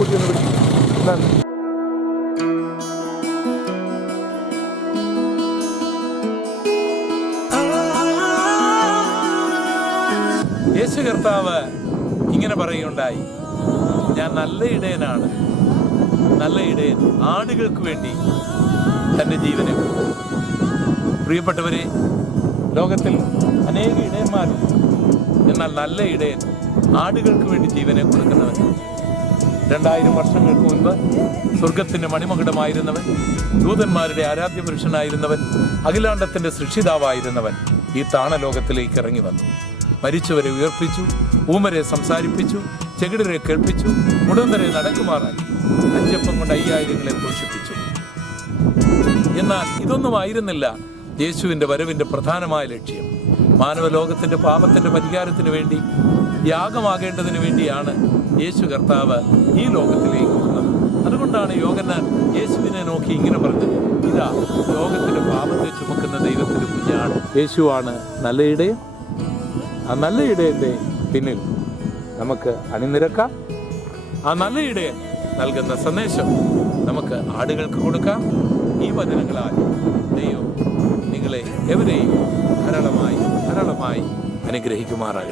എന്താണ് യേശു കർത്താവ് ഇങ്ങനെ പറയുകയുണ്ടായി. ഞാൻ നല്ല ഇടയനാണ്. നല്ല ഇടയൻ ആടുകൾക്ക് വേണ്ടി തന്റെ ജീവനെ പ്രിയപ്പെട്ടവരെ ലോകത്തിൽ അനേക ഇടയന്മാരുണ്ട്. എന്നാൽ നല്ല ഇടയൻ ആടുകൾക്ക് വേണ്ടി ജീവനെ കൊടുക്കുന്നവൻ രണ്ടായിരം വർഷങ്ങൾക്ക് മുൻപ് സ്വർഗത്തിന്റെ മണിമകുടമായിരുന്നവൻ ദൂതന്മാരുടെ ആരാധ്യ പുരുഷനായിരുന്നവൻ അഖിലാണ്ടത്തിന്റെ സൃഷ്ടിതാവായിരുന്നവൻ ഈ താണലോകത്തിലേക്ക് ഇറങ്ങി വന്നു. മരിച്ചവരെ ഉയർപ്പിച്ചു ഊമരെ സംസാരിപ്പിച്ചു ചെകിടരെ കേൾപ്പിച്ചു മുടന്തരെ നടക്കുമാറാക്കി അഞ്ചപ്പം കൊണ്ട് അയ്യായിരങ്ങളെ പോഷിപ്പിച്ചു. എന്നാൽ ഇതൊന്നും ആയിരുന്നില്ല യേശുവിന്റെ വരവിന്റെ പ്രധാനമായ ലക്ഷ്യം. മാനവലോകത്തിന്റെ പാപത്തിന്റെ പരിഹാരത്തിന് വേണ്ടി യാഗമാകേണ്ടതിന് വേണ്ടിയാണ് യേശു കർത്താവ് ഈ ലോകത്തിലേക്ക് വന്നത്. അതുകൊണ്ടാണ് യോഗന്നാൻ യേശുവിനെ നോക്കി ഇങ്ങനെ പറഞ്ഞത്. ഇതാ ലോകത്തിന്റെ പാപത്തെ ചുമക്കുന്ന ദൈവത്തിന്റെ കുഞ്ഞാണ്. യേശുവാണ് നല്ല ഇടയൻ ആ നല്ല പിന്നിൽ നമുക്ക് അണിനിരക്കാം. ആ നല്ല നൽകുന്ന സന്ദേശം നമുക്ക് ആടുകൾക്ക് കൊടുക്കാം. ഈ വചനങ്ങളാൽ ദൈവം നിങ്ങളെ എവരെയും ധാരാളമായി ധാരാളമായി അനുഗ്രഹിക്കുമാറാകട്ടെ.